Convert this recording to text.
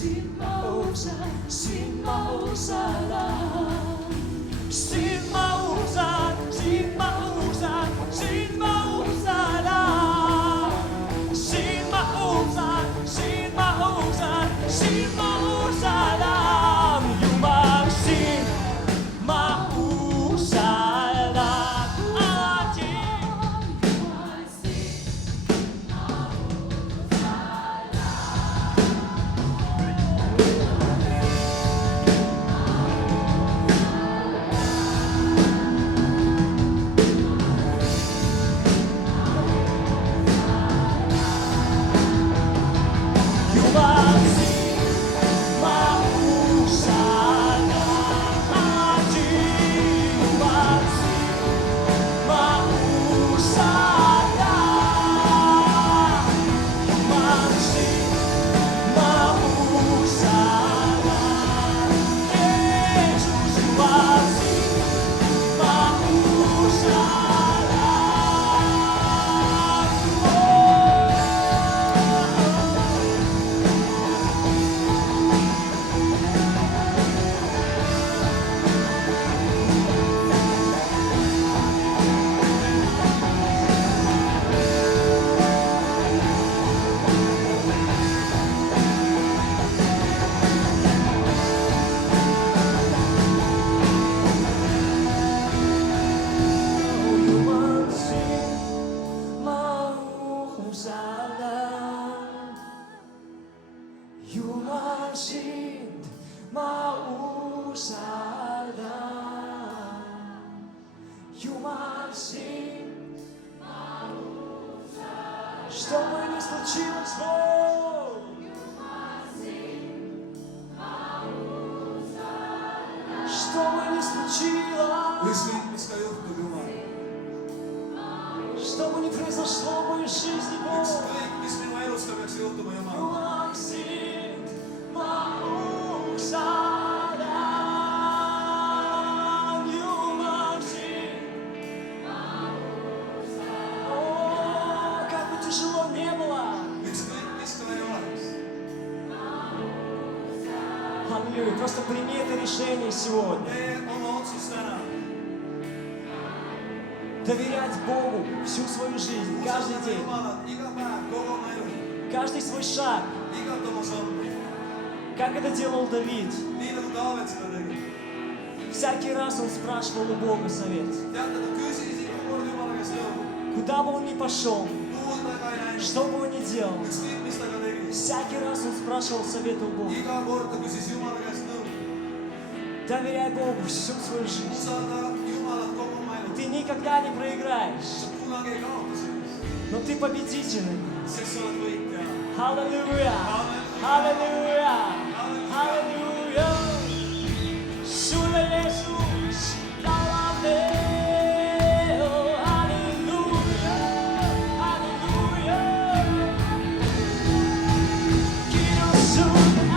신 마오 사랑 신 마오 사랑 신 마오 사랑 신 마오 사랑 신 마오 사랑 신 마오 사랑 신 마오 사랑 유망 신 마오 사랑 아직 что бы ни случилось, Бог, что бы ни случилось, что бы ни произошло в моей жизни, Бог, тяжело не было. Аллилуйя. Просто прими это решение сегодня. Доверять Богу всю свою жизнь, каждый день. Каждый свой шаг. Как это делал Давид. Всякий раз он спрашивал у Бога совет. Куда бы он ни пошел, что бы он ни делал, всякий раз он спрашивал совета у Бога. Доверяй Богу всю свою жизнь. Ты никогда не проиграешь, но ты победительный. Аллилуйя! Аллилуйя! Аллилуйя! Шуля Иисус, слава Soon